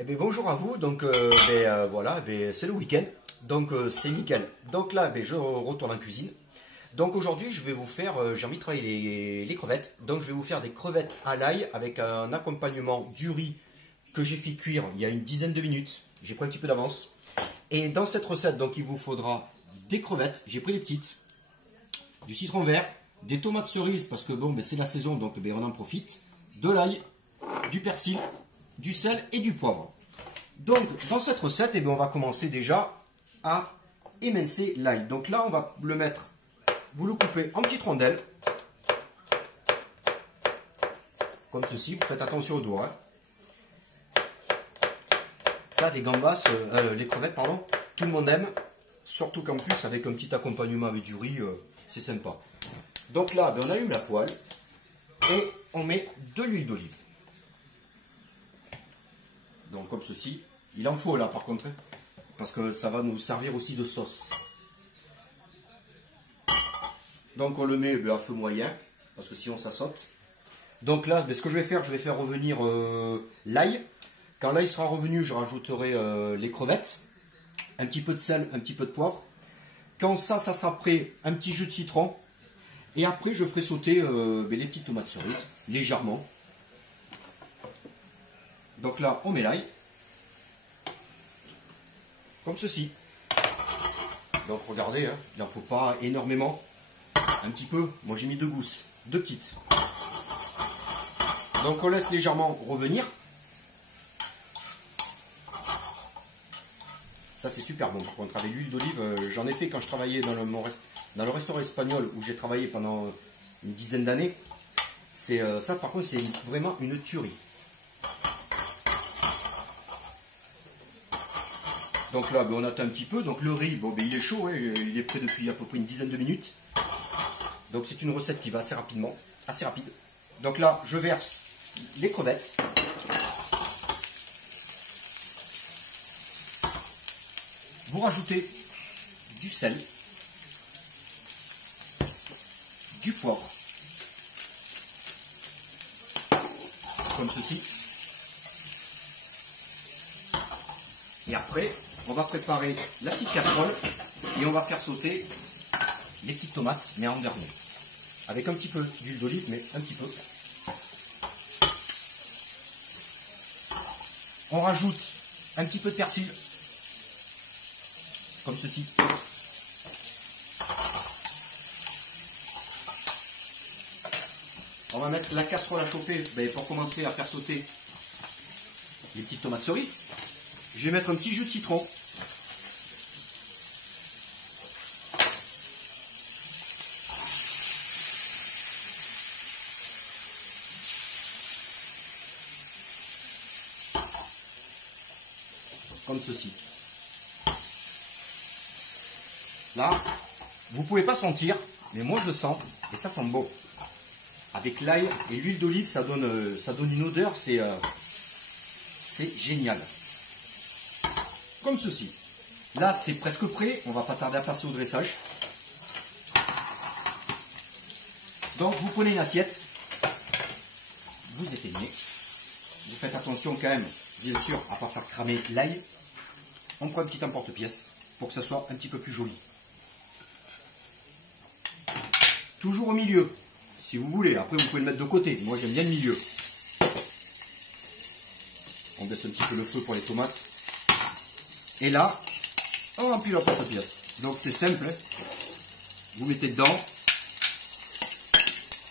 Eh bien, bonjour à vous, donc voilà, c'est le week-end, donc c'est nickel. Donc là, je retourne en cuisine. Donc aujourd'hui, je vais vous faire, j'ai envie de travailler les crevettes. Donc je vais vous faire des crevettes à l'ail avec un accompagnement du riz que j'ai fait cuire il y a une dizaine de minutes. J'ai pris un petit peu d'avance. Et dans cette recette, donc il vous faudra des crevettes, j'ai pris les petites, du citron vert, des tomates cerises parce que bon, c'est la saison, donc on en profite, de l'ail, du persil, du sel et du poivre. Donc dans cette recette, on va commencer déjà à émincer l'ail. Donc là, on va le mettre, vous le coupez en petites rondelles, comme ceci. Vous faites attention aux doigts. Ça, les gambas, les crevettes, pardon, tout le monde aime. Surtout qu'en plus, avec un petit accompagnement avec du riz, c'est sympa. Donc là, on allume la poêle et on met de l'huile d'olive. Donc comme ceci. Il en faut là par contre, parce que ça va nous servir aussi de sauce. Donc on le met à feu moyen, parce que sinon ça saute. Donc là, ce que je vais faire revenir l'ail. Quand l'ail sera revenu, je rajouterai les crevettes, un petit peu de sel, un petit peu de poivre. Quand ça sera prêt, un petit jus de citron. Et après, je ferai sauter les petites tomates cerises, légèrement. Donc là, on met l'ail. Comme ceci. Donc regardez, hein, il n'en faut pas énormément. Un petit peu. Moi j'ai mis 2 gousses. 2 petites. Donc on laisse légèrement revenir. Ça c'est super bon. Par contre avec l'huile d'olive, j'en ai fait quand je travaillais dans le restaurant espagnol où j'ai travaillé pendant une dizaine d'années. Ça par contre c'est vraiment une tuerie. Donc là, on attend un petit peu. Donc le riz, il est chaud, hein, il est prêt depuis à peu près une dizaine de minutes. Donc c'est une recette qui va assez rapidement, assez rapide. Donc là, je verse les crevettes. Vous rajoutez du sel, du poivre, comme ceci. Et après, on va préparer la petite casserole et on va faire sauter les petites tomates, mais en dernier. Avec un petit peu d'huile d'olive, mais un petit peu. On rajoute un petit peu de persil, comme ceci. On va mettre la casserole à chauffer pour commencer à faire sauter les petites tomates cerises. Je vais mettre un petit jus de citron. Comme ceci. Là, vous ne pouvez pas sentir, mais moi je sens, et ça sent bon. Avec l'ail et l'huile d'olive, ça donne une odeur, c'est génial. Comme ceci. Là, c'est presque prêt. On va pas tarder à passer au dressage. Donc, vous prenez une assiette. Vous éteignez. Vous faites attention quand même, bien sûr, à ne pas faire cramer l'ail. On prend un petit emporte-pièce pour que ça soit un petit peu plus joli. Toujours au milieu, si vous voulez. Après, vous pouvez le mettre de côté. Moi, j'aime bien le milieu. On baisse un petit peu le feu pour les tomates. Et là, on remplit leur porte-pièce. Donc c'est simple. Hein. Vous mettez dedans,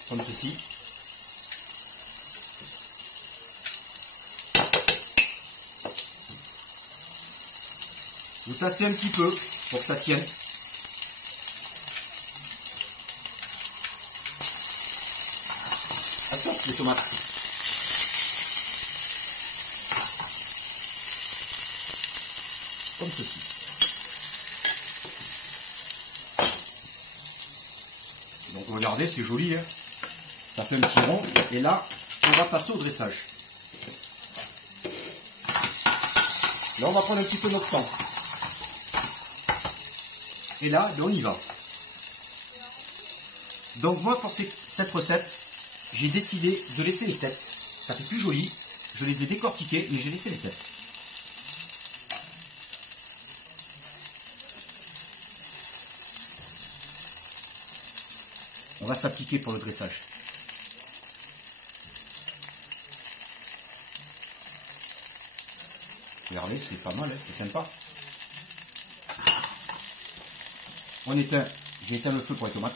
comme ceci. Vous tassez un petit peu pour que ça tienne. Attention les tomates. Comme ceci. Donc regardez, c'est joli, hein. Ça fait un petit rond. Et là, on va passer au dressage. Là, on va prendre un petit peu notre temps. Et là, on y va. Donc moi, pour cette recette, j'ai décidé de laisser les têtes. Ça fait plus joli. Je les ai décortiquées, mais j'ai laissé les têtes. va s'appliquer pour le dressage. Regardez, c'est pas mal, hein, c'est sympa. J'ai éteint le feu pour les tomates.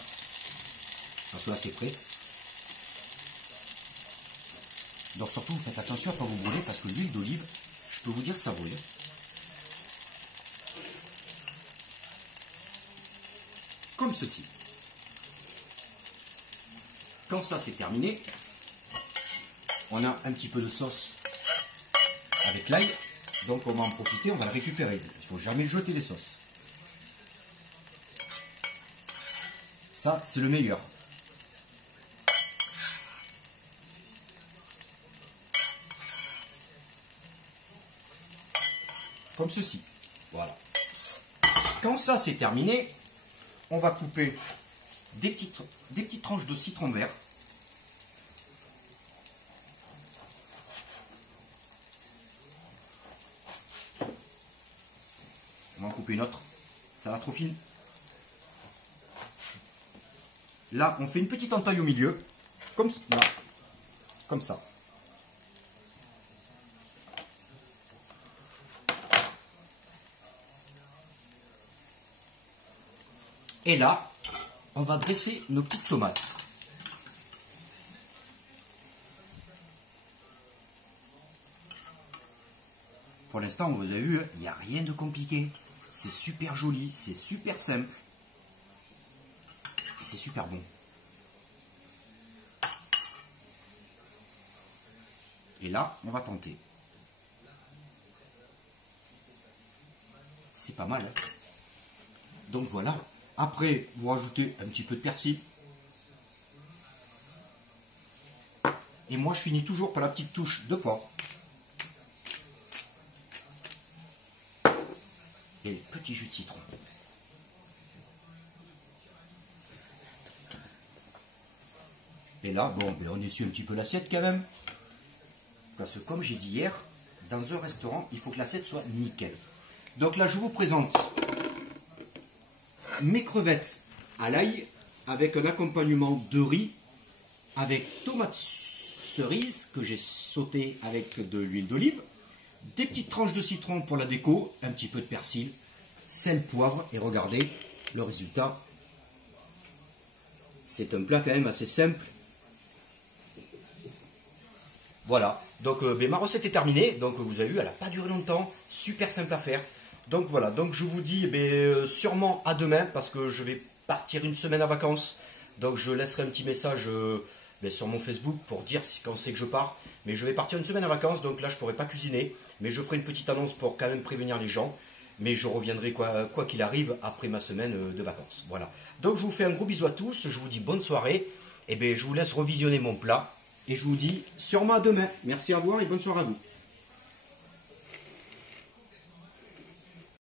Parce que là c'est prêt. Donc surtout faites attention à ne pas vous brûler parce que l'huile d'olive, je peux vous dire ça brûle. Comme ceci. Quand ça c'est terminé, on a un petit peu de sauce avec l'ail. Donc on va en profiter, on va le récupérer. Il ne faut jamais jeter les sauces. Ça, c'est le meilleur. Comme ceci. Voilà. Quand ça c'est terminé, on va couper des petites tranches de citron vert. On va en couper une autre. Ça va trop fine. Là, on fait une petite entaille au milieu. Comme là. Comme ça. Et là, on va dresser nos petites tomates. Pour l'instant, vous avez vu, il n'y a rien de compliqué. C'est super joli, c'est super simple. Et c'est super bon. Et là, on va tenter. C'est pas mal. Hein. Donc voilà. Après, vous rajoutez un petit peu de persil. Et moi, je finis toujours par la petite touche de poivre. Et petit jus de citron. Et là, bon, on essuie un petit peu l'assiette quand même. Parce que comme j'ai dit hier, dans un restaurant, il faut que l'assiette soit nickel. Donc là, je vous présente mes crevettes à l'ail avec un accompagnement de riz avec tomates cerises que j'ai sauté avec de l'huile d'olive, des petites tranches de citron pour la déco, un petit peu de persil, sel, poivre et regardez le résultat. C'est un plat quand même assez simple. Voilà, donc ma recette est terminée, donc vous avez vu, elle n'a pas duré longtemps, super simple à faire. Donc voilà, donc je vous dis sûrement à demain parce que je vais partir une semaine à vacances. Donc je laisserai un petit message sur mon Facebook pour dire quand c'est que je pars. Mais je vais partir une semaine à vacances, donc là je ne pourrai pas cuisiner. Mais je ferai une petite annonce pour quand même prévenir les gens. Mais je reviendrai quoi qu'il arrive après ma semaine de vacances. Voilà, donc je vous fais un gros bisou à tous, je vous dis bonne soirée. Et je vous laisse revisionner mon plat. Et je vous dis sûrement à demain. Merci à vous et bonne soirée à vous.